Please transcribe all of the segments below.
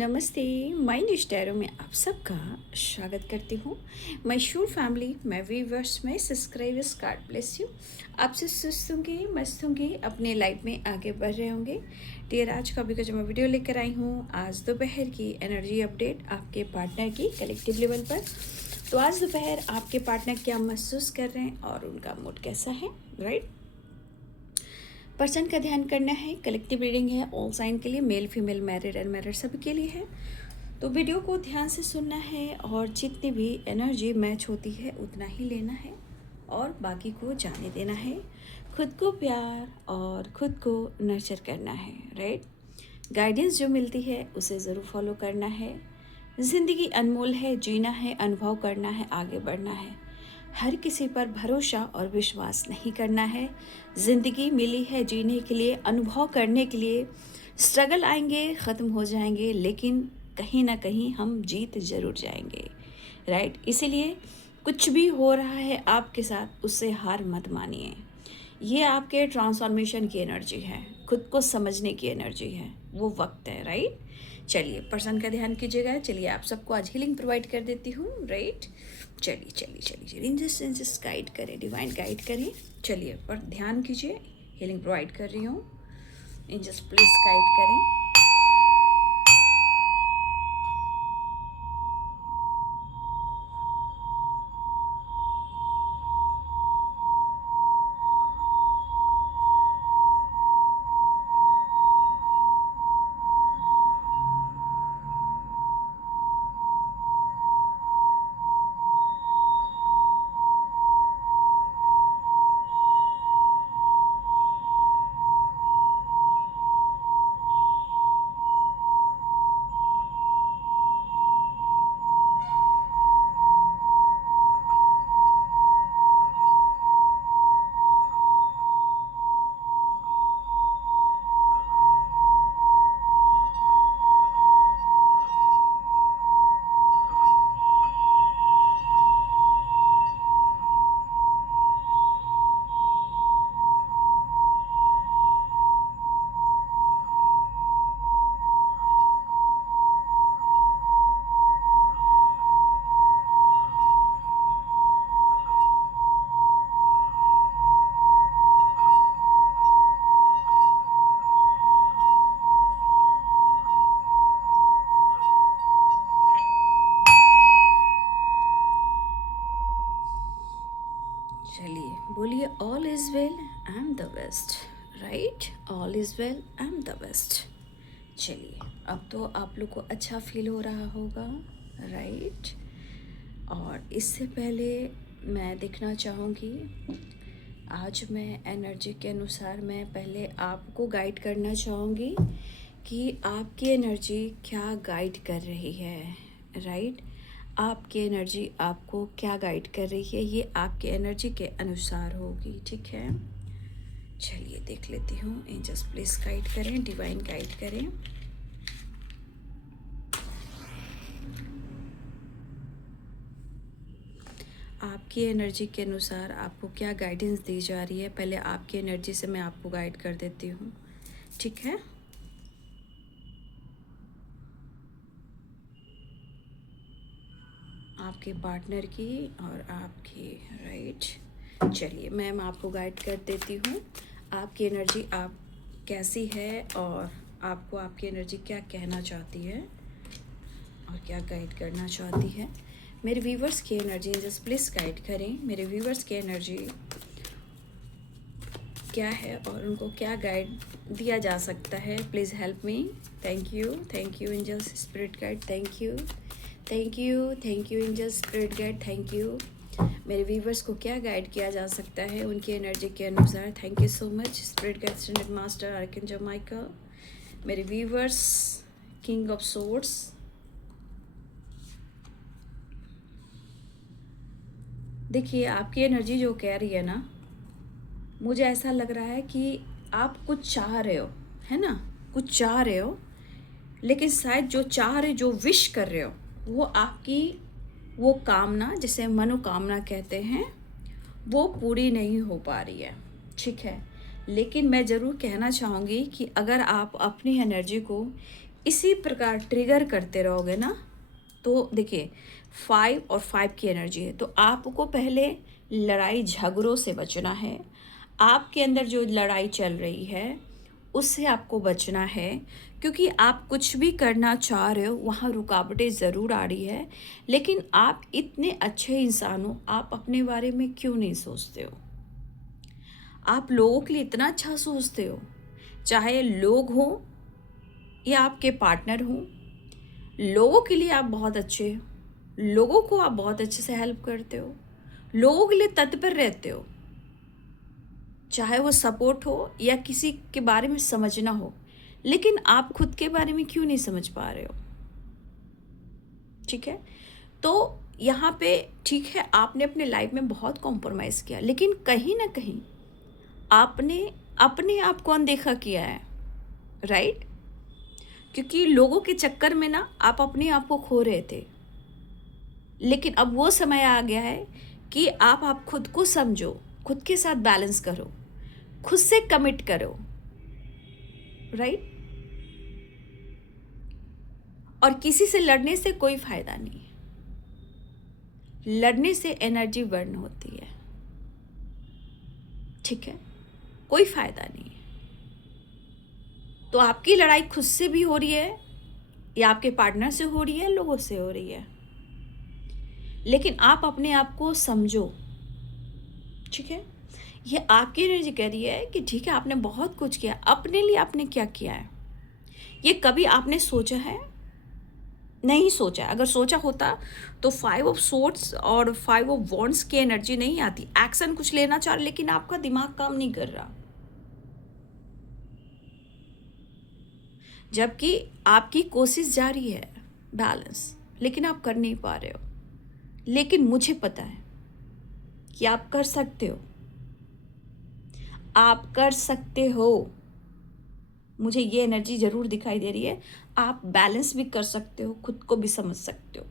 नमस्ते। माइंड स्टैरो में आप सबका स्वागत करती हूँ। मैं शूर फैमिली, मैं वीवर्स में सब्सक्राइबर्स, कार्ड ब्लेस यू। आपसे सुस्त होंगे, मस्त होंगे, अपने लाइफ में आगे बढ़ रहे होंगे। डियर, आज का अभी का जो मैं वीडियो लेकर आई हूँ, आज दोपहर की एनर्जी अपडेट आपके पार्टनर की कलेक्टिव लेवल पर। तो आज दोपहर आपके पार्टनर क्या महसूस कर रहे हैं और उनका मूड कैसा है, राइट। पर्सन का ध्यान करना है। कलेक्टिव रीडिंग है ऑल साइन के लिए, मेल फीमेल, मैरिड अनमैरिड सभी के लिए है। तो वीडियो को ध्यान से सुनना है और जितनी भी एनर्जी मैच होती है उतना ही लेना है और बाकी को जाने देना है। खुद को प्यार और खुद को नर्चर करना है, राइट। गाइडेंस जो मिलती है उसे ज़रूर फॉलो करना है। ज़िंदगी अनमोल है, जीना है, अनुभव करना है, आगे बढ़ना है। हर किसी पर भरोसा और विश्वास नहीं करना है। ज़िंदगी मिली है जीने के लिए, अनुभव करने के लिए। स्ट्रगल आएंगे, ख़त्म हो जाएंगे, लेकिन कहीं ना कहीं हम जीत ज़रूर जाएंगे, राइट। इसीलिए कुछ भी हो रहा है आपके साथ, उससे हार मत मानिए। ये आपके ट्रांसफॉर्मेशन की एनर्जी है, खुद को समझने की एनर्जी है, वो वक्त है, राइट। चलिए, पर्सन का ध्यान कीजिएगा। चलिए, आप सबको आज हीलिंग प्रोवाइड कर देती हूँ, राइट। चलिए चलिए चलिए चलिए, इंजस्ट गाइड करें, डिवाइन गाइड करें। चलिए, पर ध्यान कीजिए, हीलिंग प्रोवाइड कर रही हूँ। इंजस्ट प्लीज गाइड करें। चलिए, बोलिए all is well, I am the best, right. All is well, I am the best. चलिए, अब तो आप लोग को अच्छा फील हो रहा होगा, राइट। और इससे पहले मैं देखना चाहूँगी, आज मैं एनर्जी के अनुसार मैं पहले आपको गाइड करना चाहूँगी कि आपकी एनर्जी क्या गाइड कर रही है, राइट। आपकी एनर्जी आपको क्या गाइड कर रही है, ये आपके एनर्जी के अनुसार होगी, ठीक है। चलिए, देख लेती हूँ। एंजल्स प्लीज गाइड करें, डिवाइन गाइड करें। आपकी एनर्जी के अनुसार आपको क्या गाइडेंस दी जा रही है, पहले आपकी एनर्जी से मैं आपको गाइड कर देती हूँ, ठीक है। आपके पार्टनर की और आपकी, राइट। चलिए, मैम आपको गाइड कर देती हूँ। आपकी एनर्जी आप कैसी है और आपको आपकी एनर्जी क्या कहना चाहती है और क्या गाइड करना चाहती है। मेरे व्यूवर्स की एनर्जी जस्ट प्लीज़ गाइड करें। मेरे व्यूवर्स की एनर्जी क्या है और उनको क्या गाइड दिया जा सकता है, please help me. Thank you angels spirit guide, thank you angels spirit guide, thank you. मेरे व्यूवर्स को क्या गाइड किया जा सकता है उनकी एनर्जी के अनुसार। Thank you so much spirit guide, standard master archangel Michael. मेरे व्यूवर्स, किंग ऑफ सोर्ड्स, देखिए आपकी एनर्जी जो कह रही है ना, मुझे ऐसा लग रहा है कि आप कुछ चाह रहे हो, है ना, कुछ चाह रहे हो, लेकिन शायद जो चाह रहे, जो विश कर रहे हो, वो आपकी वो कामना, जिसे मनोकामना कहते हैं, वो पूरी नहीं हो पा रही है, ठीक है। लेकिन मैं ज़रूर कहना चाहूँगी कि अगर आप अपनी एनर्जी को इसी प्रकार ट्रिगर करते रहोगे ना, तो देखिए 5 और 5 की एनर्जी है, तो आपको पहले लड़ाई झगड़ों से बचना है। आपके अंदर जो लड़ाई चल रही है उससे आपको बचना है, क्योंकि आप कुछ भी करना चाह रहे हो वहाँ रुकावटें ज़रूर आ रही है। लेकिन आप इतने अच्छे इंसान हो, आप अपने बारे में क्यों नहीं सोचते हो? आप लोगों के लिए इतना अच्छा सोचते हो, चाहे लोग हों या आपके पार्टनर हों। लोगों के लिए आप बहुत अच्छे हो, लोगों को आप बहुत अच्छे से हेल्प करते हो, लोगों के लिए तत्पर रहते हो, चाहे वो सपोर्ट हो या किसी के बारे में समझना हो। लेकिन आप खुद के बारे में क्यों नहीं समझ पा रहे हो? ठीक है, तो यहाँ पे ठीक है, आपने अपने लाइफ में बहुत कॉम्प्रोमाइज़ किया, लेकिन कहीं ना कहीं आपने अपने आप को अनदेखा किया है, राइट? क्योंकि लोगों के चक्कर में ना आप अपने आप को खो रहे थे। लेकिन अब वो समय आ गया है कि आप खुद को समझो, खुद के साथ बैलेंस करो, खुद से कमिट करो, राइट? और किसी से लड़ने से कोई फायदा नहीं है। लड़ने से एनर्जी बर्न होती है, ठीक है? कोई फायदा नहीं है। तो आपकी लड़ाई खुद से भी हो रही है या आपके पार्टनर से हो रही है, लोगों से हो रही है, लेकिन आप अपने आप को समझो, ठीक है? ये आपकी एनर्जी कह रही है कि ठीक है, आपने बहुत कुछ किया, अपने लिए आपने क्या किया है? ये कभी आपने सोचा है? नहीं सोचा है। अगर सोचा होता तो 5 ऑफ सोर्ड्स और 5 ऑफ वॉन्ड्स की एनर्जी नहीं आती। एक्शन कुछ लेना चाह रहे, लेकिन आपका दिमाग काम नहीं कर रहा, जबकि आपकी कोशिश जारी है बैलेंस, लेकिन आप कर नहीं पा रहे हो। लेकिन मुझे पता है कि आप कर सकते हो, आप कर सकते हो। मुझे ये एनर्जी ज़रूर दिखाई दे रही है। आप बैलेंस भी कर सकते हो, खुद को भी समझ सकते हो।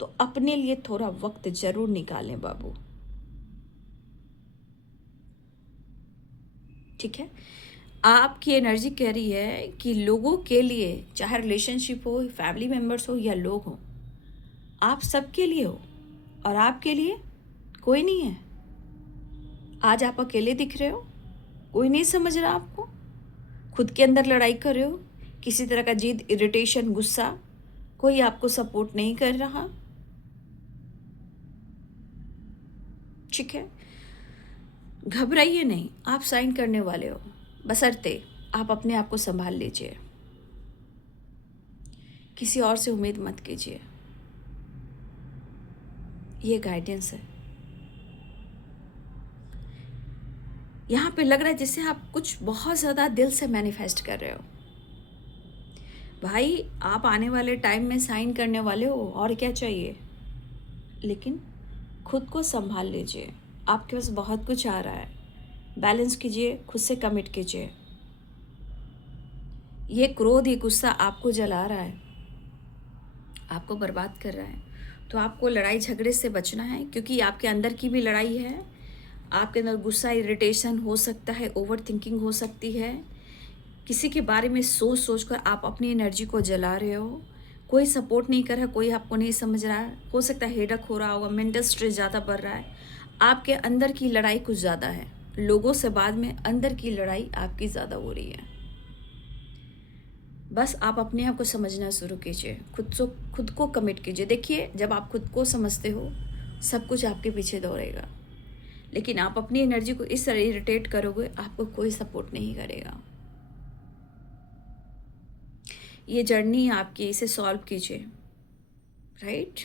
तो अपने लिए थोड़ा वक्त ज़रूर निकालें बाबू, ठीक है? आपकी एनर्जी कह रही है कि लोगों के लिए, चाहे रिलेशनशिप हो, फैमिली मेम्बर्स हो या लोग हो, आप सबके लिए हो और आपके लिए कोई नहीं है। आज आप अकेले दिख रहे हो, कोई नहीं समझ रहा आपको, खुद के अंदर लड़ाई कर रहे हो, किसी तरह का जिद, इरिटेशन, गुस्सा, कोई आपको सपोर्ट नहीं कर रहा, ठीक है? घबराइए नहीं, आप साइन करने वाले हो, बशर्ते आप अपने आप को संभाल लीजिए। किसी और से उम्मीद मत कीजिए, ये गाइडेंस है। यहाँ पे लग रहा है जैसे आप कुछ बहुत ज़्यादा दिल से मैनिफेस्ट कर रहे हो। भाई, आप आने वाले टाइम में साइन करने वाले हो, और क्या चाहिए? लेकिन खुद को संभाल लीजिए, आपके पास बहुत कुछ आ रहा है। बैलेंस कीजिए, खुद से कमिट कीजिए। ये क्रोध, ये गुस्सा आपको जला रहा है, आपको बर्बाद कर रहा है। तो आपको लड़ाई झगड़े से बचना है, क्योंकि आपके अंदर की भी लड़ाई है। आपके अंदर गुस्सा, इरिटेशन हो सकता है, ओवर थिंकिंग हो सकती है। किसी के बारे में सोच सोच कर आप अपनी एनर्जी को जला रहे हो। कोई सपोर्ट नहीं कर रहा, कोई आपको नहीं समझ रहा है। हो सकता है हेडक हो रहा होगा, मेंटल स्ट्रेस ज़्यादा बढ़ रहा है। आपके अंदर की लड़ाई कुछ ज़्यादा है। लोगों से बाद में अंदर की लड़ाई आपकी ज़्यादा हो रही है। बस आप अपने आप को समझना शुरू कीजिए, खुद को कमिट कीजिए। देखिए, जब आप खुद को समझते हो, सब कुछ आपके पीछे दौड़ेगा। लेकिन आप अपनी एनर्जी को इस तरह इरिटेट करोगे, आपको कोई सपोर्ट नहीं करेगा। ये जर्नी है आपकी, इसे सॉल्व कीजिए, राइट?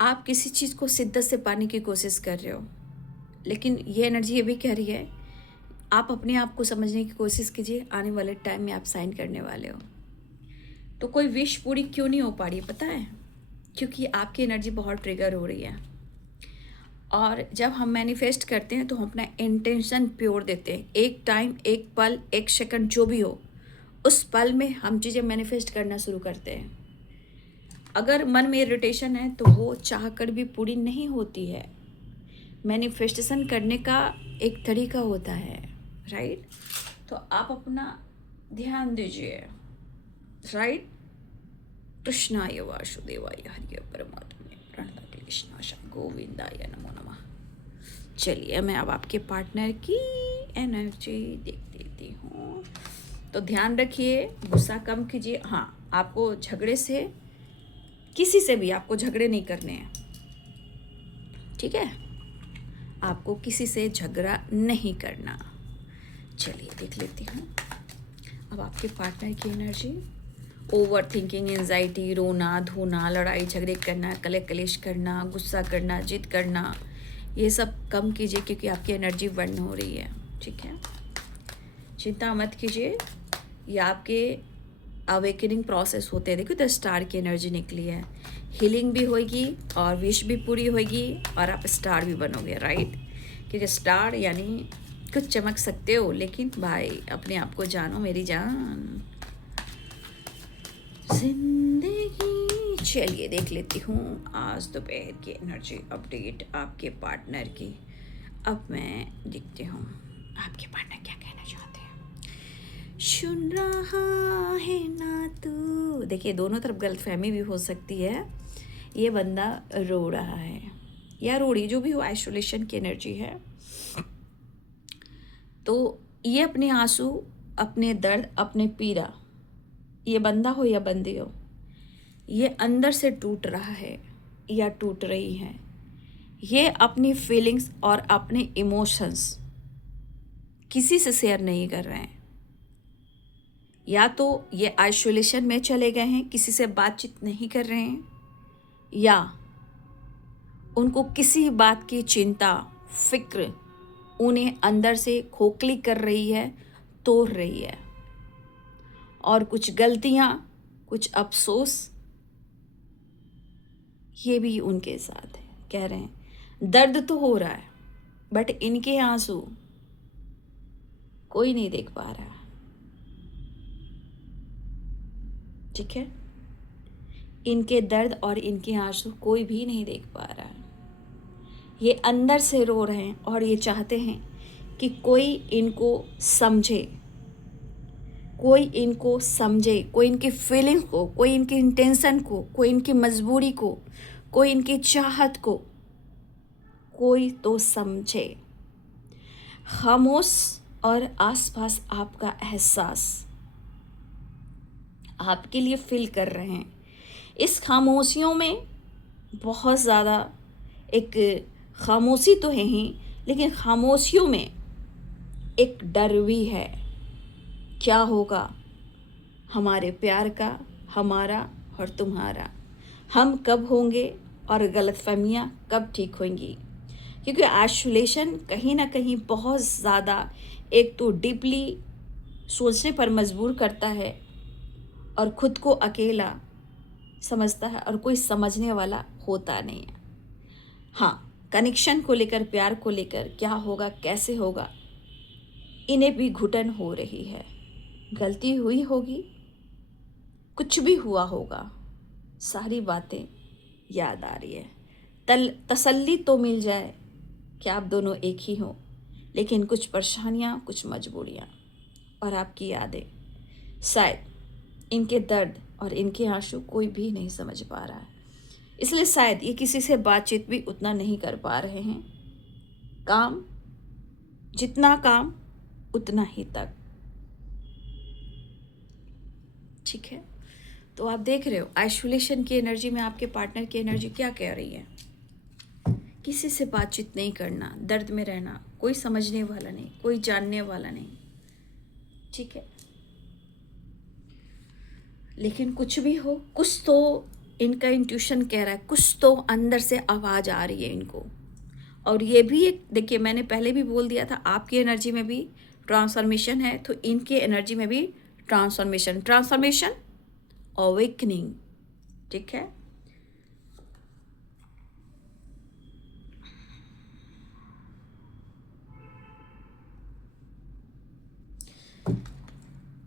आप किसी चीज़ को शिद्दत से पाने की कोशिश कर रहे हो, लेकिन ये एनर्जी ये भी कह रही है, आप अपने आप को समझने की कोशिश कीजिए। आने वाले टाइम में आप साइन करने वाले हो। तो कोई विश पूरी क्यों नहीं हो पा रही है पता है? क्योंकि आपकी एनर्जी बहुत ट्रिगर हो रही है। और जब हम मैनिफेस्ट करते हैं तो हम अपना इंटेंशन प्योर देते हैं। एक टाइम, एक पल, एक सेकंड, जो भी हो, उस पल में हम चीज़ें मैनिफेस्ट करना शुरू करते हैं। अगर मन में इरिटेशन है तो वो चाह कर भी पूरी नहीं होती है। मैनिफेस्टेशन करने का एक तरीका होता है, राइट? तो आप अपना ध्यान दीजिए। राइट। कृष्णाय वासुदेवाय हरिय परमात्मने प्रणतक्लेशनाशाय गोविंदाय नमो नमः। चलिए मैं अब आपके पार्टनर की एनर्जी देख देती हूँ। तो ध्यान रखिए, गुस्सा कम कीजिए। हाँ, आपको झगड़े से, किसी से भी आपको झगड़े नहीं करने हैं, ठीक है? आपको किसी से झगड़ा नहीं करना। चलिए देख लेती हूँ अब आपके पार्टनर की एनर्जी। ओवर थिंकिंग, एंजाइटी, रोना धोना, लड़ाई झगड़े करना, कले कलेश करना, गुस्सा करना, जिद करना, ये सब कम कीजिए क्योंकि आपकी एनर्जी बर्न हो रही है, ठीक है? चिंता मत कीजिए, ये आपके अवेकनिंग प्रोसेस होते हैं। देखो द स्टार की एनर्जी निकली है, हीलिंग भी होगी और विश भी पूरी होगी और आप स्टार भी बनोगे, राइट? क्योंकि स्टार यानी कुछ चमक सकते हो, लेकिन भाई अपने आप को जानो मेरी जान। जिंदगी। चलिए देख लेती हूँ आज दोपहर की एनर्जी अपडेट आपके पार्टनर की। अब मैं देखती हूँ आपके पार्टनर क्या कहना चाहते हैं। सुन रहा है ना तू। देखिए दोनों तरफ गलतफहमी भी हो सकती है। ये बंदा रो रहा है या रो रही, जो भी हो, आइसोलेशन की एनर्जी है। तो ये अपने आंसू, अपने दर्द, अपने पीड़ा, ये बंदा हो या बंदी हो, ये अंदर से टूट रहा है या टूट रही है। ये अपनी फीलिंग्स और अपने इमोशंस किसी से शेयर नहीं कर रहे हैं। या तो ये आइसोलेशन में चले गए हैं, किसी से बातचीत नहीं कर रहे हैं, या उनको किसी बात की चिंता, फिक्र उन्हें अंदर से खोखली कर रही है, तोड़ रही है। और कुछ गलतियां, कुछ अफसोस, ये भी उनके साथ है। कह रहे हैं दर्द तो हो रहा है बट इनके आंसू कोई नहीं देख पा रहा, ठीक है? इनके दर्द और इनके आंसू कोई भी नहीं देख पा रहा है। ये अंदर से रो रहे हैं और ये चाहते हैं कि कोई इनको समझे, कोई इनको समझे, कोई इनकी फीलिंग को, कोई इनकी इंटेंशन को, कोई इनकी मजबूरी को, कोई इनकी चाहत को, कोई तो समझे। खामोश और आसपास आपका एहसास आपके लिए फील कर रहे हैं। इस खामोशियों में बहुत ज़्यादा एक खामोशी तो है ही, लेकिन खामोशियों में एक डर भी है। क्या होगा हमारे प्यार का, हमारा और तुम्हारा? हम कब होंगे और गलतफहमियाँ कब ठीक होंगी? क्योंकि आइसोलेशन कहीं ना कहीं बहुत ज़्यादा एक तो डीपली सोचने पर मजबूर करता है और खुद को अकेला समझता है और कोई समझने वाला होता नहीं है। हाँ, कनेक्शन को लेकर, प्यार को लेकर क्या होगा, कैसे होगा, इन्हें भी घुटन हो रही है। गलती हुई होगी, कुछ भी हुआ होगा, सारी बातें याद आ रही है। तसल्ली तो मिल जाए कि आप दोनों एक ही हो, लेकिन कुछ परेशानियाँ, कुछ मजबूरियाँ और आपकी यादें, शायद इनके दर्द और इनके आंसू कोई भी नहीं समझ पा रहा है। इसलिए शायद ये किसी से बातचीत भी उतना नहीं कर पा रहे हैं। काम, जितना काम उतना ही तक, ठीक है? तो आप देख रहे हो आइसोलेशन की एनर्जी में आपके पार्टनर की एनर्जी क्या कह रही है। किसी से बातचीत नहीं करना, दर्द में रहना, कोई समझने वाला नहीं, कोई जानने वाला नहीं, ठीक है? लेकिन कुछ भी हो, कुछ तो इनका इंट्यूशन कह रहा है, कुछ तो अंदर से आवाज़ आ रही है इनको। और ये भी एक, देखिए मैंने पहले भी बोल दिया था, आपकी एनर्जी में भी ट्रांसफॉर्मेशन है, तो इनके एनर्जी में भी ट्रांसफॉर्मेशन, अवेकनिंग, ठीक है?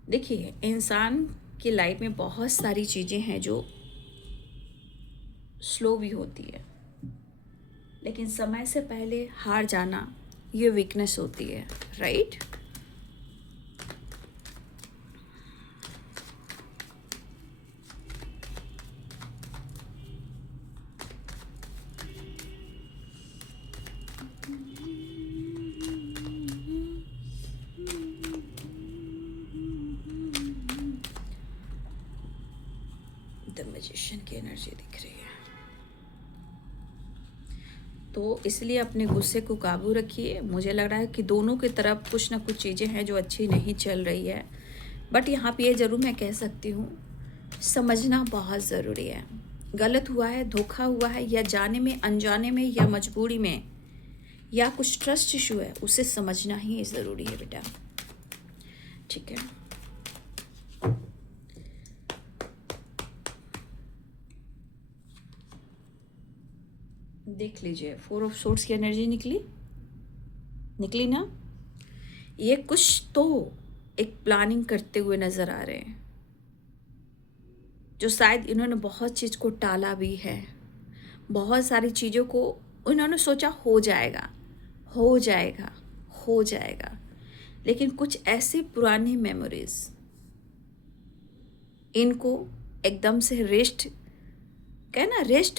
देखिए इंसान की लाइफ में बहुत सारी चीज़ें हैं जो स्लो भी होती है, लेकिन समय से पहले हार जाना ये वीकनेस होती है, राइट? फ्रस्ट्रेशन की एनर्जी दिख रही है। तो इसलिए अपने गुस्से को काबू रखिए। मुझे लग रहा है कि दोनों की तरफ कुछ ना कुछ चीज़ें हैं जो अच्छी नहीं चल रही है, बट यहाँ पे ये ज़रूर मैं कह सकती हूँ, समझना बहुत ज़रूरी है। गलत हुआ है, धोखा हुआ है, या जाने में, अनजाने में, या मजबूरी में, या कुछ ट्रस्ट इशू है, उसे समझना ही ज़रूरी है बेटा। ठीक है, देख लीजिए 4 ऑफ सोर्ड्स की एनर्जी निकली ना। ये कुछ तो एक प्लानिंग करते हुए नज़र आ रहे हैं, जो शायद इन्होंने बहुत चीज़ को टाला भी है, बहुत सारी चीज़ों को इन्होंने सोचा हो जाएगा हो जाएगा हो जाएगा, लेकिन कुछ ऐसी पुरानी मेमोरीज इनको एकदम से रेस्ट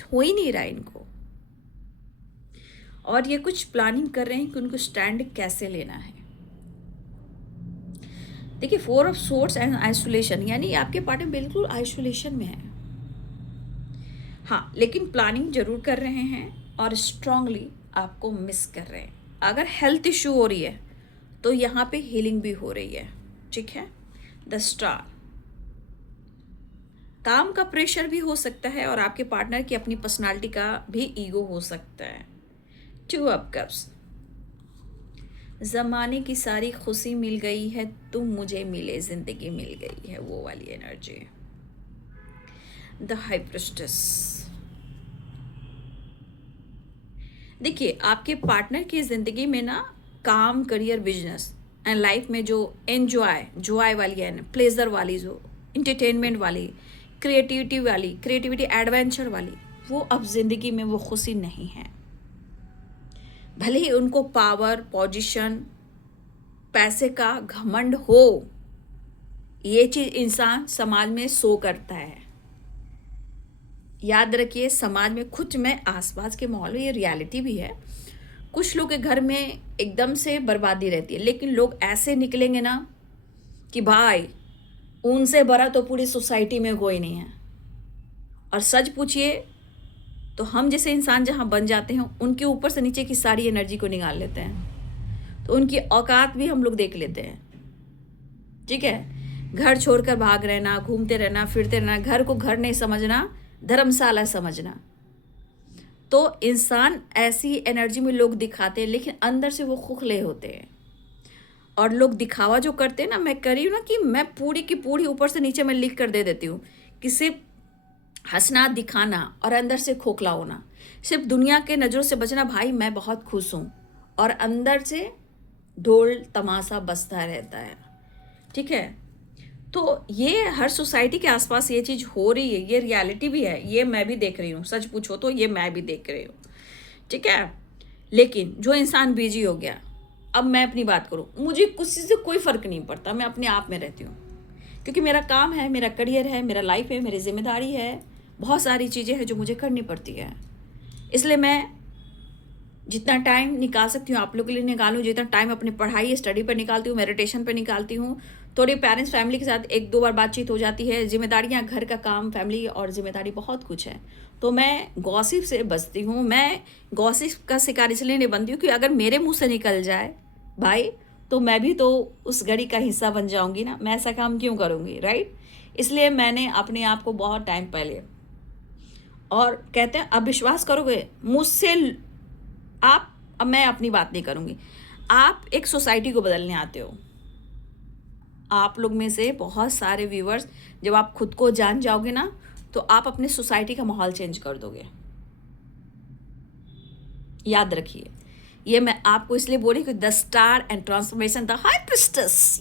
हो ही नहीं रहा इनको, और ये कुछ प्लानिंग कर रहे हैं कि उनको स्टैंड कैसे लेना है। देखिए 4 ऑफ सोर्ड्स एंड आइसोलेशन, यानी आपके पार्टनर बिल्कुल आइसोलेशन में है, हाँ, लेकिन प्लानिंग जरूर कर रहे हैं और स्ट्रांगली आपको मिस कर रहे हैं। अगर हेल्थ इशू हो रही है तो यहाँ पे हीलिंग भी हो रही है। ठीक है, द स्टार, काम का प्रेशर भी हो सकता है और आपके पार्टनर की अपनी पर्सनालिटी का भी ईगो हो सकता है। 2 ऑफ कप्स, ज़माने की सारी खुशी मिल गई है, तुम मुझे मिले, ज़िंदगी मिल गई है, वो वाली एनर्जी। द हाई प्रिस्टेस, देखिए आपके पार्टनर की ज़िंदगी में ना काम, करियर, बिजनेस एंड लाइफ में जो जॉय वाली है, प्लेजर वाली, जो इंटरटेनमेंट वाली, क्रिएटिविटी एडवेंचर वाली, वो अब ज़िंदगी में वो खुशी नहीं है। भले ही उनको पावर, पोजीशन, पैसे का घमंड हो, ये चीज़ इंसान समाज में शो करता है। याद रखिए, समाज में कुछ में आसपास के माहौल में ये रियलिटी भी है, कुछ लोग के घर में एकदम से बर्बादी रहती है, लेकिन लोग ऐसे निकलेंगे ना कि भाई उनसे बड़ा तो पूरी सोसाइटी में कोई नहीं है। और सच पूछिए तो हम जैसे इंसान जहाँ बन जाते हैं, उनके ऊपर से नीचे की सारी एनर्जी को निकाल लेते हैं, तो उनकी औकात भी हम लोग देख लेते हैं। ठीक है, घर छोड़कर भाग रहना, घूमते रहना, फिरते रहना, घर को घर नहीं समझना, धर्मशाला समझना। तो इंसान ऐसी एनर्जी में लोग दिखाते हैं, लेकिन अंदर से वो खोखले होते हैं। और लोग दिखावा जो करते हैं ना, मैं कर रही हूँ ना कि मैं पूरी की पूरी ऊपर से नीचे मैं लिख कर दे देती हूँ कि सिर्फ हंसना, दिखाना और अंदर से खोखला होना, सिर्फ दुनिया के नज़रों से बचना, भाई मैं बहुत खुश हूँ, और अंदर से ढोल तमाशा बजता रहता है। ठीक है, तो ये हर सोसाइटी के आसपास ये चीज़ हो रही है, ये रियलिटी भी है, ये मैं भी देख रही हूँ। सच पूछो तो ये मैं भी देख रही हूँ। ठीक है, लेकिन जो इंसान बिजी हो गया, अब मैं अपनी बात करूँ, मुझे किसी से कोई फ़र्क नहीं पड़ता, मैं अपने आप में रहती हूँ, क्योंकि मेरा काम है, मेरा करियर है, मेरा लाइफ है, मेरी जिम्मेदारी है, बहुत सारी चीज़ें हैं जो मुझे करनी पड़ती है। इसलिए मैं जितना टाइम निकाल सकती हूँ आप लोग के लिए निकालूँ, जितना टाइम अपनी पढ़ाई, स्टडी पर निकालती हूँ, मेडिटेशन पर निकालती हूँ, थोड़ी पेरेंट्स फैमिली के साथ 1-2 बार बातचीत हो जाती है, जिम्मेदारियाँ, घर का काम, फैमिली और जिम्मेदारी बहुत कुछ है, तो मैं गॉसिप से बचती हूँ। मैं गॉसिप का शिकार इसलिए नहीं बनती हूँ कि अगर मेरे मुँह से निकल जाए भाई, तो मैं भी तो उस घड़ी का हिस्सा बन जाऊँगी ना, मैं ऐसा काम क्यों करूँगी, राइट। इसलिए मैंने अपने आप को बहुत टाइम पहले, और कहते हैं अब विश्वास करोगे मुझसे आप, अब मैं अपनी बात नहीं करूँगी, आप एक सोसाइटी को बदलने आते हो। आप लोग में से बहुत सारे व्यूअर्स, जब आप खुद को जान जाओगे ना, तो आप अपने सोसाइटी का माहौल चेंज कर दोगे। याद रखिए, ये मैं आपको इसलिए बोली कि the star and transformation, the high priestess,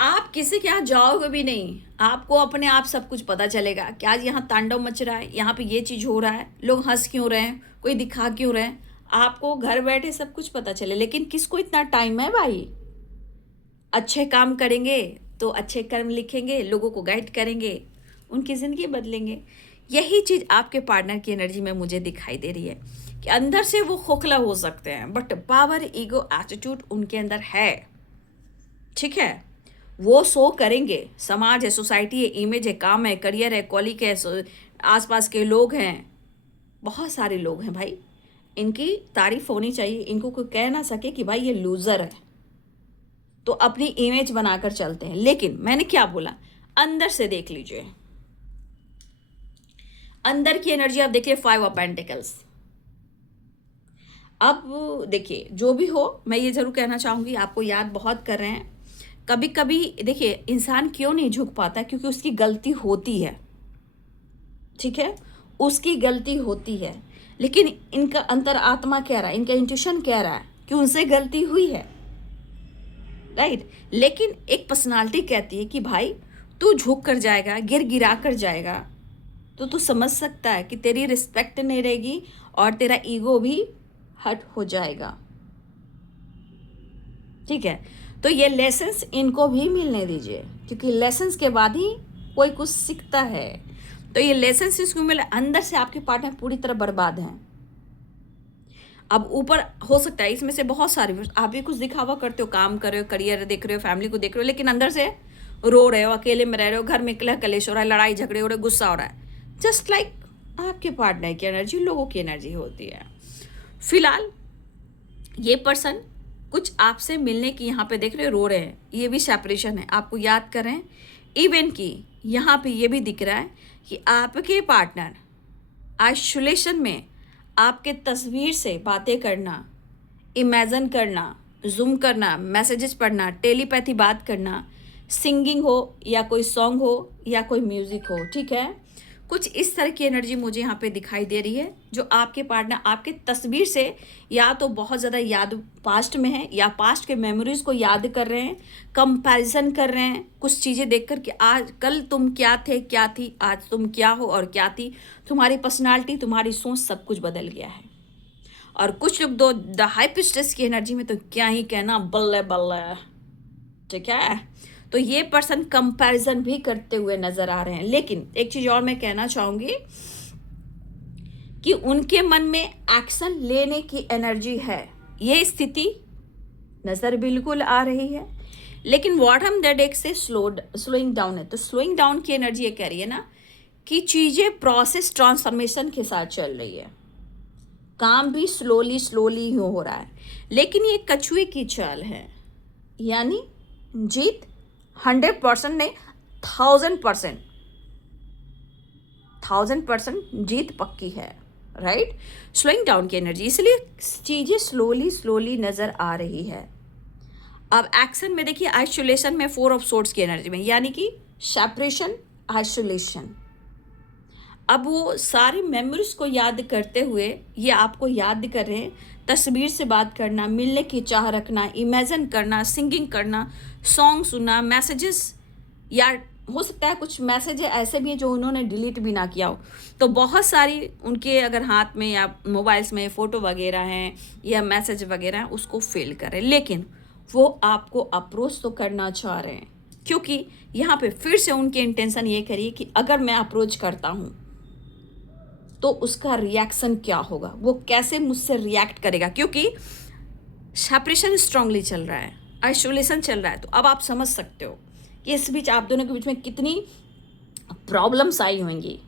आप किसी के यहाँ जाओगे भी नहीं, आपको अपने आप सब कुछ पता चलेगा कि आज यहाँ तांडव मच रहा है, यहाँ पे ये चीज़ हो रहा है, लोग हंस क्यों रहे हैं, कोई दिखा क्यों रहे हैं, आपको घर बैठे सब कुछ पता चले। लेकिन किसको इतना टाइम है भाई? अच्छे काम करेंगे तो अच्छे कर्म लिखेंगे, लोगों को गाइड करेंगे, उनकी ज़िंदगी बदलेंगे। यही चीज़ आपके पार्टनर की एनर्जी में मुझे दिखाई दे रही है कि अंदर से वो खोखला हो सकते हैं, बट पावर, ईगो, एटीट्यूड उनके अंदर है। ठीक है, वो शो करेंगे। समाज है, सोसाइटी है, इमेज है, काम है, करियर है, कॉलीग है, आसपास के लोग हैं, बहुत सारे लोग हैं भाई, इनकी तारीफ होनी चाहिए, इनको कोई कह ना सके कि भाई ये लूज़र है। तो अपनी इमेज बनाकर चलते हैं। लेकिन मैंने क्या बोला, अंदर से देख लीजिए, अंदर की एनर्जी आप देखिए, 5 ऑफ पेंटिकल्स। अब देखिए, जो भी हो, मैं ये जरूर कहना चाहूंगी, आपको याद बहुत कर रहे हैं। कभी कभी देखिए, इंसान क्यों नहीं झुक पाता, क्योंकि उसकी गलती होती है, ठीक है, उसकी गलती होती है। लेकिन इनका अंतर आत्मा कह रहा है, इनका इंट्यूशन कह रहा है कि उनसे गलती हुई है, राइट। लेकिन एक पर्सनालिटी कहती है कि भाई तू झुक कर जाएगा, गिर गिरा कर जाएगा, तो तू समझ सकता है कि तेरी रिस्पेक्ट नहीं रहेगी और तेरा ईगो भी हट हो जाएगा, ठीक है। तो ये लेसन्स इनको भी मिलने दीजिए, क्योंकि लेसन्स के बाद ही कोई कुछ सीखता है। तो ये लेसन्स इसको मिले, अंदर से आपके पार्टनर पूरी तरह बर्बाद हैं। अब ऊपर हो सकता है इसमें से बहुत सारे, आप भी कुछ दिखावा करते हो, काम कर रहे हो, करियर देख रहे हो, फैमिली को देख रहे हो, लेकिन अंदर से रो रहे हो, अकेले में रह रहे हो, घर में कलह कलेश हो रहा है, लड़ाई झगड़े हो रहे, गुस्सा हो रहा है। जस्ट लाइक आपके पार्टनर की एनर्जी लोगों की एनर्जी होती है। फिलहाल ये पर्सन कुछ आपसे मिलने की यहाँ पे देख रहे हो, रो रहे हैं, ये भी सेपरेशन है, आपको याद कर रहे हैं। इवन कि यहाँ पे ये भी दिख रहा है कि आपके पार्टनर आइसोलेशन में आपके तस्वीर से बातें करना, इमेजिन करना, जूम करना, मैसेजेस पढ़ना, टेलीपैथी बात करना, सिंगिंग हो या कोई सॉन्ग हो या कोई म्यूजिक हो, ठीक है। कुछ इस तरह की एनर्जी मुझे यहाँ पे दिखाई दे रही है, जो आपके पार्टनर आपके तस्वीर से या तो बहुत ज़्यादा याद पास्ट में है, या पास्ट के मेमोरीज को याद कर रहे हैं, कंपैरिजन कर रहे हैं कुछ चीज़ें देखकर कि आज कल तुम क्या थे, क्या थी, आज तुम क्या हो और क्या थी। तुम्हारी पर्सनालिटी, तुम्हारी सोच, सब कुछ बदल गया है। और कुछ लोग दो द हाई प्रिस्टेस की एनर्जी में तो क्या ही कहना, बल्ले बल्ले, ठीक है। तो ये पर्सन कंपैरिजन भी करते हुए नजर आ रहे हैं। लेकिन एक चीज और मैं कहना चाहूंगी कि उनके मन में एक्शन लेने की एनर्जी है, ये स्थिति नजर बिल्कुल आ रही है। लेकिन बॉटम द डेक से स्लोइंग डाउन है। तो स्लोइंग डाउन की एनर्जी ये कह रही है ना कि चीजें प्रोसेस ट्रांसफॉर्मेशन के साथ चल रही है, काम भी स्लोली स्लोली ही हो रहा है। लेकिन ये कछुए की चाल है, यानी जीत 100% नहीं, 1000%, 1000% जीत पक्की है, राइट। स्लोइंग डाउन की एनर्जी, इसलिए चीजें स्लोली स्लोली नजर आ रही है। अब एक्शन में देखिए, आइसोलेशन में 4 ऑफ सोर्ड्स की एनर्जी में, यानी कि सेपरेशन, आइसोलेशन। अब वो सारी मेमोरीज को याद करते हुए ये आपको याद कर रहे हैं, तस्वीर से बात करना, मिलने की चाह रखना, इमेजिन करना, सिंगिंग करना, सॉन्ग सुनना, मैसेजेस, या हो सकता है कुछ मैसेज ऐसे भी हैं जो उन्होंने डिलीट भी ना किया हो। तो बहुत सारी उनके अगर हाथ में या मोबाइल्स में फ़ोटो वगैरह हैं या मैसेज वगैरह हैं, उसको फिल करें। लेकिन वो आपको अप्रोच तो करना चाह रहे हैं, क्योंकि यहाँ पे फिर से उनके इंटेंशन ये करिए कि अगर मैं अप्रोच करता हूँ तो उसका रिएक्शन क्या होगा, वो कैसे मुझसे रिएक्ट करेगा, क्योंकि सेपरेशन स्ट्रांगली चल रहा है, आइसोलेशन चल रहा है। तो अब आप समझ सकते हो कि इस बीच आप दोनों के बीच में कितनी प्रॉब्लम्स आई होंगी।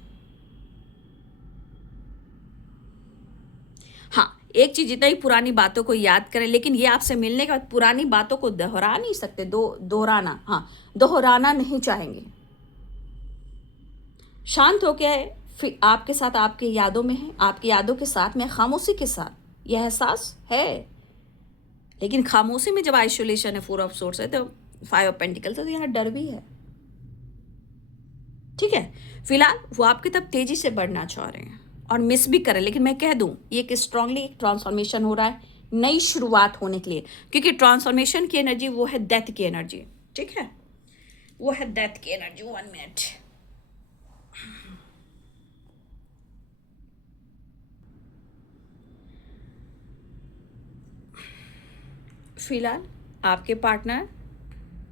हाँ, एक चीज, जितना ही पुरानी बातों को याद करें, लेकिन ये आपसे मिलने के बाद पुरानी बातों को दोहरा नहीं सकते, दोहराना, हाँ, दोहराना नहीं चाहेंगे। शांत होके फिर आपके साथ, आपकी यादों में है, आपकी यादों के साथ में, खामोशी के साथ यह एहसास है। लेकिन खामोशी में जब आइसोलेशन है, 4 ऑफ सोर्ड्स है, तो 5 ऑफ पेंटिकल्स है, तो यहाँ डर भी है, ठीक है। फिलहाल वो आपकी तरफ तेजी से बढ़ना चाह रहे हैं और मिस भी करें। लेकिन मैं कह दूं, ये एक स्ट्रांगली एक ट्रांसफॉर्मेशन हो रहा है, नई शुरुआत होने के लिए, क्योंकि ट्रांसफॉर्मेशन की एनर्जी वो है डेथ की एनर्जी, ठीक है, वो है डेथ की एनर्जी। 1 मिनट, फिलहाल आपके पार्टनर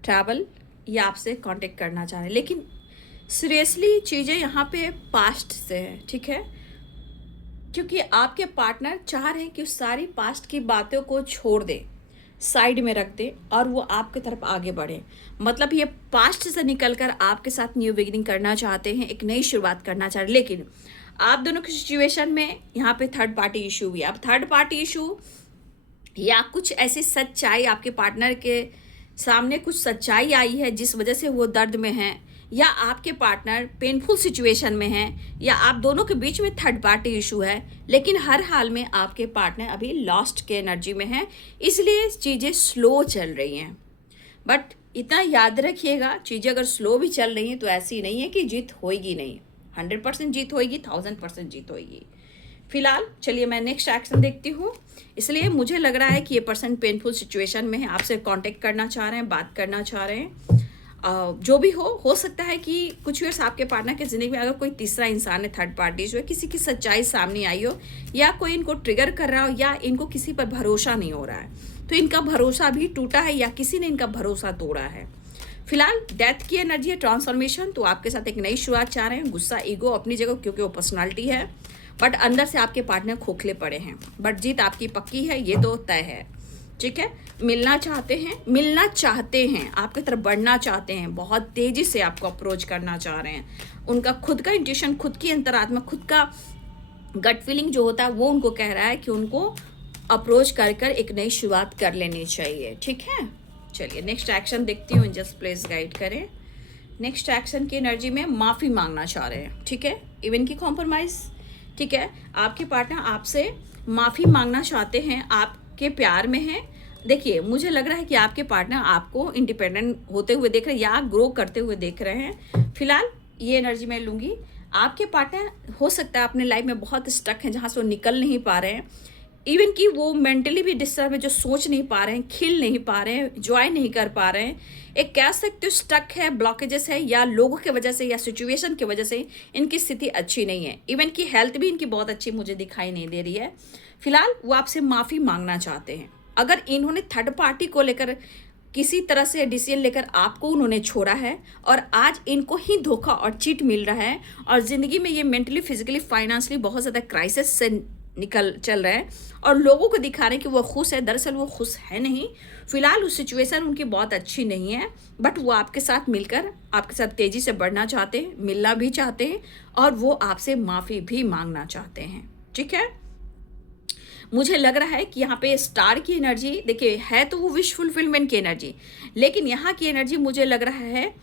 ट्रैवल या आपसे कांटेक्ट करना चाह रहे हैं, लेकिन सीरियसली चीज़ें यहाँ पे पास्ट से है, ठीक है, क्योंकि आपके पार्टनर चाह रहे हैं कि उस सारी पास्ट की बातों को छोड़ दे, साइड में रख दें और वो आपकी तरफ आगे बढ़े। मतलब ये पास्ट से निकल कर आपके साथ न्यू बिगिनिंग करना चाहते हैं, एक नई शुरुआत करना चाह रहे हैं। लेकिन आप दोनों की सिचुएशन में यहाँ पे थर्ड पार्टी इशू भी है। अब थर्ड पार्टी इशू या कुछ ऐसी सच्चाई, आपके पार्टनर के सामने कुछ सच्चाई आई है जिस वजह से वो दर्द में हैं, या आपके पार्टनर पेनफुल सिचुएशन में हैं, या आप दोनों के बीच में थर्ड पार्टी इशू है। लेकिन हर हाल में आपके पार्टनर अभी लॉस्ट के एनर्जी में है, इसलिए चीज़ें स्लो चल रही हैं। बट इतना याद रखिएगा, चीज़ें अगर स्लो भी चल रही हैं तो ऐसी नहीं है कि जीत होएगी नहीं। 100% जीत होएगी, 1000% जीत होएगी। फिलहाल चलिए मैं नेक्स्ट एक्शन देखती हूँ। इसलिए मुझे लग रहा है कि ये पर्सन पेनफुल सिचुएशन में है, आपसे कांटेक्ट करना चाह रहे हैं, बात करना चाह रहे हैं। जो भी हो सकता है कि कुछ ईयर्स आपके पार्टनर की ज़िंदगी में अगर कोई तीसरा इंसान है, थर्ड पार्टी जो है, किसी की सच्चाई सामने आई हो, या कोई इनको ट्रिगर कर रहा हो, या इनको किसी पर भरोसा नहीं हो रहा है, तो इनका भरोसा भी टूटा है या किसी ने इनका भरोसा तोड़ा है। फिलहाल डेथ की एनर्जी है, ट्रांसफॉर्मेशन, तो आपके साथ एक नई शुरुआत चाह रहे हैं। गुस्सा, ईगो अपनी जगह क्योंकि वो पर्सनालिटी है, बट अंदर से आपके पार्टनर खोखले पड़े हैं। बट जीत आपकी पक्की है, ये तो तय है। ठीक है, मिलना चाहते हैं, आपकी तरफ बढ़ना चाहते हैं, बहुत तेजी से आपको अप्रोच करना चाह रहे हैं। उनका खुद का इंट्यूशन, खुद की अंतरात्मा, खुद का गट फीलिंग जो होता है वो उनको कह रहा है कि उनको अप्रोच कर एक नई शुरुआत कर लेनी चाहिए। ठीक है, चलिए नेक्स्ट एक्शन देखती हूँ। जस्ट प्लीज गाइड करें। नेक्स्ट एक्शन की एनर्जी में माफ़ी मांगना चाह रहे हैं। ठीक है, इवन की कॉम्प्रोमाइज़। ठीक है, आपके पार्टनर आपसे माफ़ी मांगना चाहते हैं, आपके प्यार में हैं। देखिए, मुझे लग रहा है कि आपके पार्टनर आपको इंडिपेंडेंट होते हुए देख रहे हैं या ग्रो करते हुए देख रहे हैं। फिलहाल ये एनर्जी मैं लूँगी। आपके पार्टनर हो सकता है अपने लाइफ में बहुत स्टक हैं, जहाँ से वो निकल नहीं पा रहे हैं। इवन कि वो मेंटली भी डिस्टर्ब है, जो सोच नहीं पा रहे हैं, खिल नहीं पा रहे हैं, एंजॉय नहीं कर पा रहे हैं। एक कह सकते हो स्टक है, ब्लॉकेजेस है, या लोगों की वजह से या सिचुएशन की वजह से इनकी स्थिति अच्छी नहीं है। इवन की हेल्थ भी इनकी बहुत अच्छी मुझे दिखाई नहीं दे रही है। फिलहाल वो आपसे माफ़ी मांगना चाहते हैं। अगर इन्होंने थर्ड पार्टी को लेकर किसी तरह से डिसीजन लेकर आपको उन्होंने छोड़ा है, और आज इनको ही धोखा और चीट मिल रहा है, और ज़िंदगी में ये मेंटली, फिजिकली, फाइनेंशियली बहुत ज़्यादा क्राइसिस से निकल चल रहे हैं, और लोगों को दिखा रहे हैं कि वो खुश है, दरअसल वो खुश है नहीं। फिलहाल उस सिचुएशन उनकी बहुत अच्छी नहीं है, बट वो आपके साथ मिलकर आपके साथ तेज़ी से बढ़ना चाहते हैं, मिलना भी चाहते हैं, और वो आपसे माफ़ी भी मांगना चाहते हैं। ठीक है, मुझे लग रहा है कि यहाँ पे स्टार की एनर्जी, देखिए है तो वो विश फुलफिलमेंट की एनर्जी, लेकिन यहाँ की एनर्जी मुझे लग रहा है,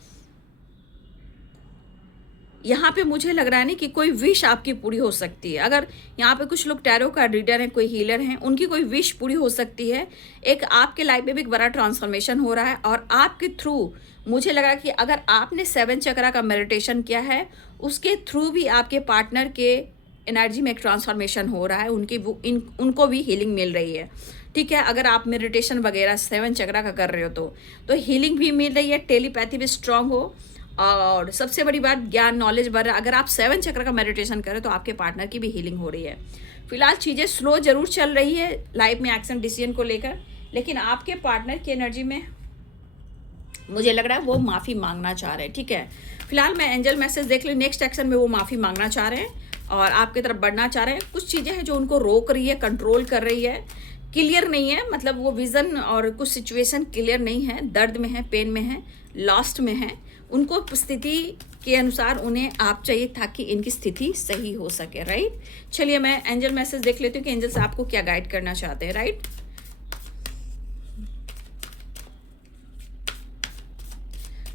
यहाँ पे मुझे लग रहा है ना कि कोई विश आपकी पूरी हो सकती है। अगर यहाँ पे कुछ लोग टैरो का रीडर हैं, कोई हीलर हैं, उनकी कोई विश पूरी हो सकती है। एक आपके लाइफ में भी एक बड़ा ट्रांसफॉर्मेशन हो रहा है, और आपके थ्रू मुझे लगा कि अगर आपने 7 चक्रा का मेडिटेशन किया है, उसके थ्रू भी आपके पार्टनर के एनर्जी में एक ट्रांसफॉर्मेशन हो रहा है, उनको भी हीलिंग मिल रही है। ठीक है, अगर आप मेडिटेशन वगैरह 7 चक्रा का कर रहे हो तो हीलिंग भी मिल रही है, टेलीपैथी भी स्ट्रांग हो, और सबसे बड़ी बात ज्ञान, नॉलेज बढ़ रहा है। अगर आप 7 चक्र का मेडिटेशन करें तो आपके पार्टनर की भी हीलिंग हो रही है। फिलहाल चीज़ें स्लो जरूर चल रही है लाइफ में एक्शन डिसीजन को लेकर, लेकिन आपके पार्टनर की एनर्जी में मुझे लग रहा है वो माफ़ी मांगना चाह रहे हैं। ठीक है, फिलहाल मैं एंजल मैसेज देख लूँ। नेक्स्ट एक्शन में वो माफ़ी मांगना चाह रहे हैं और आपकी तरफ बढ़ना चाह रहे हैं। कुछ चीज़ें हैं जो उनको रोक रही है, कंट्रोल कर रही है, क्लियर नहीं है, मतलब वो विज़न और कुछ सिचुएशन क्लियर नहीं है, दर्द में है, पेन में है, लॉस्ट में है। उनको स्थिति के अनुसार उन्हें आप चाहिए ताकि इनकी स्थिति सही हो सके। राइट, चलिए मैं एंजल मैसेज देख लेती हूँ कि एंजल्स आपको क्या गाइड करना चाहते हैं। राइट,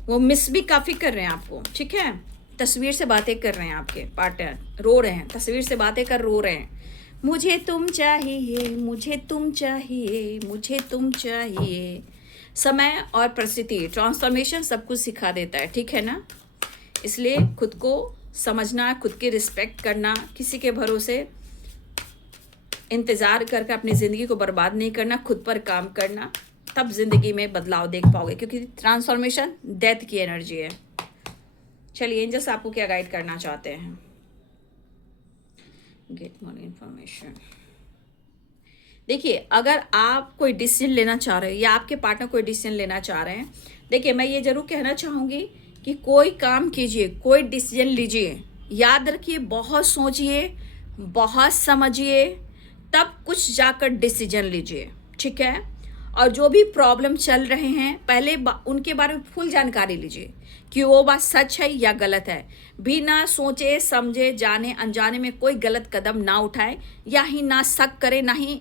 वो मिस भी काफ़ी कर रहे हैं आपको। ठीक है, तस्वीर से बातें कर रहे हैं, आपके पार्टनर रो रहे हैं, तस्वीर से बातें कर रो रहे हैं। मुझे तुम चाहिए, मुझे तुम चाहिए, मुझे तुम चाहिए। समय और परिस्थिति, ट्रांसफॉर्मेशन सब कुछ सिखा देता है। ठीक है ना, इसलिए खुद को समझना, खुद की रिस्पेक्ट करना, किसी के भरोसे इंतज़ार करके अपनी ज़िंदगी को बर्बाद नहीं करना, खुद पर काम करना, तब ज़िंदगी में बदलाव देख पाओगे, क्योंकि ट्रांसफॉर्मेशन डेथ की एनर्जी है। चलिए एंजल्स आपको क्या गाइड करना चाहते हैं। Get more information. देखिए, अगर आप कोई डिसीजन लेना चाह रहे हो या आपके पार्टनर कोई डिसीजन लेना चाह रहे हैं, देखिए मैं ये जरूर कहना चाहूँगी कि कोई काम कीजिए, कोई डिसीजन लीजिए, याद रखिए, बहुत सोचिए, बहुत समझिए, तब कुछ जाकर डिसीजन लीजिए। ठीक है, और जो भी प्रॉब्लम चल रहे हैं पहले उनके बारे में फुल जानकारी लीजिए कि वो बात सच है या गलत है। बिना सोचे समझे जाने अनजाने में कोई गलत कदम ना उठाएं, या ही ना शक करें, ना ही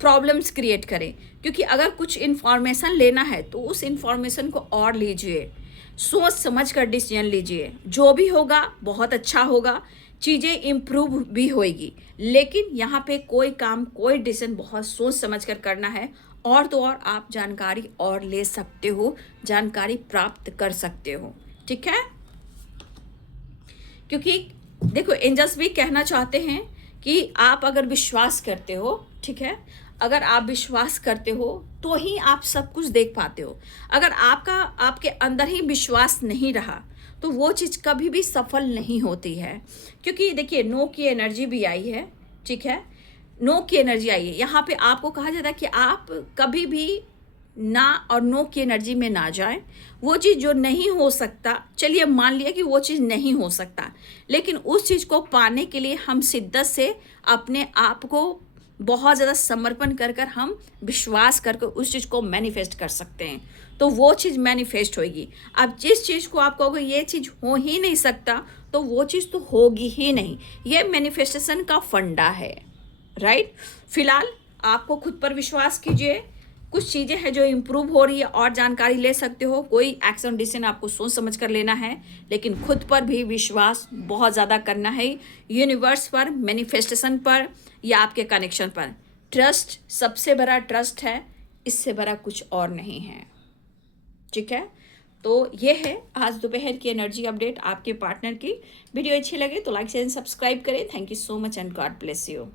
प्रॉब्लम्स क्रिएट करें। क्योंकि अगर कुछ इन्फॉर्मेशन लेना है तो उस इन्फॉर्मेशन को और लीजिए, सोच समझ कर डिसीजन लीजिए। जो भी होगा बहुत अच्छा होगा, चीज़ें इम्प्रूव भी होएगी। लेकिन यहाँ पे कोई काम कोई डिसीजन बहुत सोच समझ कर करना है, और तो और आप जानकारी और ले सकते हो, जानकारी प्राप्त कर सकते हो। ठीक है, क्योंकि देखो एंजल्स भी कहना चाहते हैं कि आप अगर विश्वास करते हो, ठीक है, अगर आप विश्वास करते हो तो ही आप सब कुछ देख पाते हो। अगर आपके अंदर ही विश्वास नहीं रहा तो वो चीज़ कभी भी सफल नहीं होती है। क्योंकि देखिए नो की एनर्जी भी आई है, ठीक है, नो की एनर्जी आई है। यहाँ पे आपको कहा जाता है कि आप कभी भी ना और नो की एनर्जी में ना जाएं। वो चीज़ जो नहीं हो सकता, चलिए मान लिया कि वो चीज़ नहीं हो सकता, लेकिन उस चीज़ को पाने के लिए हम शिद्दत से अपने आप को बहुत ज़्यादा समर्पण कर कर हम विश्वास करके उस चीज़ को मैनिफेस्ट कर सकते हैं, तो वो चीज़ मैनिफेस्ट होगी। अब जिस चीज़ को आप कहोगे ये चीज़ हो ही नहीं सकता, तो वो चीज़ तो होगी ही नहीं। ये मैनिफेस्टेशन का फंडा है, राइट। फिलहाल आपको खुद पर विश्वास कीजिए। कुछ चीज़ें हैं जो इम्प्रूव हो रही है, और जानकारी ले सकते हो। कोई एक्शन डिसीजन आपको सोच समझ कर लेना है, लेकिन खुद पर भी विश्वास बहुत ज़्यादा करना है। यूनिवर्स पर, मैनिफेस्टेशन पर, या आपके कनेक्शन पर। ट्रस्ट सबसे बड़ा ट्रस्ट है, इससे बड़ा कुछ और नहीं है। ठीक है, तो ये है आज दोपहर की एनर्जी अपडेट आपके पार्टनर की। वीडियो अच्छी लगे तो लाइक शेयर सब्सक्राइब करें। Thank you so much and God bless you.